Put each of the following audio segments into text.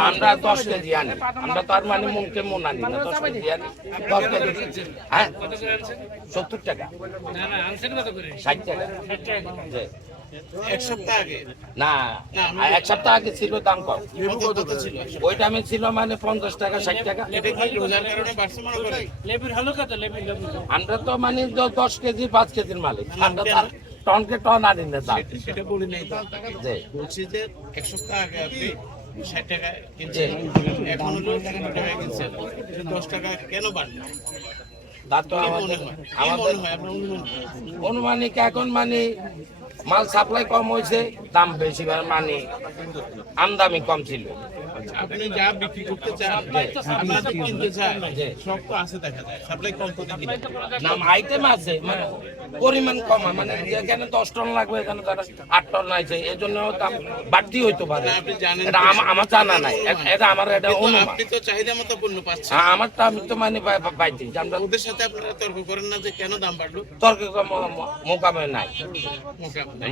আমরা দশ কেজি আনি। আমরা তার মানে মুখে মন আনি না, দশ কেজি আনি। দশ কেজি হ্যাঁ? সত্তর টাকা। ষাট টাকা। এক সপ্তাহ আগে? না এক সপ্তাহ আগে ছিল দাম কম। কত কত ছিল ওই দামে ছিল মানে পঞ্চাশ টাকা ষাট টাকা। এটা কি রোজার কারণে বাড়ছে মনে করেন আমরা তো মানে দশ কেজি পাঁচ কেজির মালিক। আমরা তার টনকে টন আনি না দাম। সেটা বলি নাই বলছি যে এক সপ্তাহ আগে আপনি ষাট টাকা কিনছেন এখন হলো টাকা কিনছেন। দশ টাকা কেন বাড়লো তা তো আমাদের? অনুমানিক এখন মানে মাল সাপ্লাই কম হয়েছে দাম বেশি মানে আমদামি কম ছিল। আপনি যা বিক্রি করতে চান আপনারা তো কিনতে চান সব তো আছে দেখা যায় সাপ্লাই কম নাম আইটেম আছে মানে পরিমাণ কম মানে যেখানে দশ টন লাগবে এখানে তারা আট টন আছে এই জন্য দাম বাড়তি হইতে পারে। না, এটা আমার জানা নাই। এটা আমার এটা অনুমান। আপনি তো চাহিদা মতো পণ্য পাচ্ছেন। হ্যাঁ, আমারটা আমি তো মানে পাইছি আমরা ওদের সাথে আপনারা তর্ক করেন না যে কেন দাম বাড়লো? তর্ক মোকামে নাই।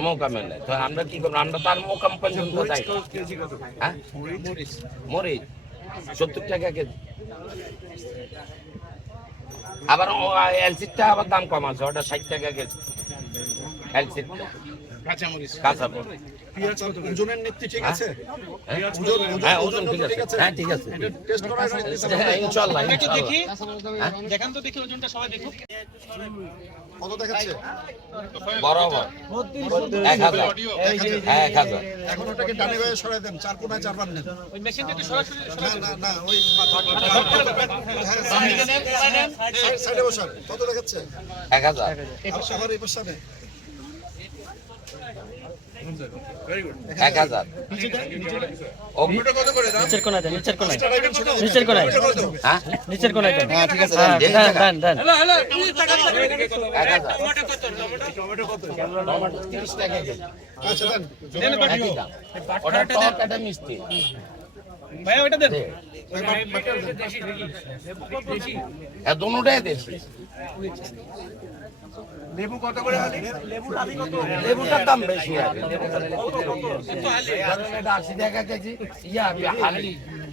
মোকামে নাই। তো আমরা কি করব? আমরা তার মোকাম পর্যন্ত যাই হ্যাঁ? মরিচ। সত্তর টাকা কেজি। আবার এলসিটা আবার দাম কম আছে ওটা ষাট টাকা গেছে। এলসিটা কাঁচা মরিচ পেঁয়াজ ওজনের নীতি ঠিক আছে? হ্যাঁ? ওজন ওজন হ্যাঁ ওজন ঠিক ঠিক আছে। আছে? হ্যাঁ ঠিক আছে। টেস্ট করা হয়েছে হ্যাঁ, ইনশাল্লাহ ইনশাল্লাহ কত দেখাচ্ছে? বরাবর। এক হাজার। হ্যাঁ এক হাজার। এখন ওটাকে ডানে বায়ে সরাই দেন চার কোনায় চার নেন। ওই মেশিনটা একটু সরাসরি না না না ওই হ্যাঁ সাইডে বসান। কত দেখাচ্ছে? এক হাজার। আর সবার এই পাশে এক হাজার। নিচের কোনায় দেন নিচের কোনায় নিচের কোনায় হ্যাঁ? কোনায় দেন। হ্যাঁ ঠিক আছে দেন দেন দেন আচ্ছা দেন। একই ওটা টক এটা মিষ্টি লেবু কত দুটাই দেশি লেবুটার দাম বেশি এটা আশি টাকা কেজি ইয়া টাকা হালি।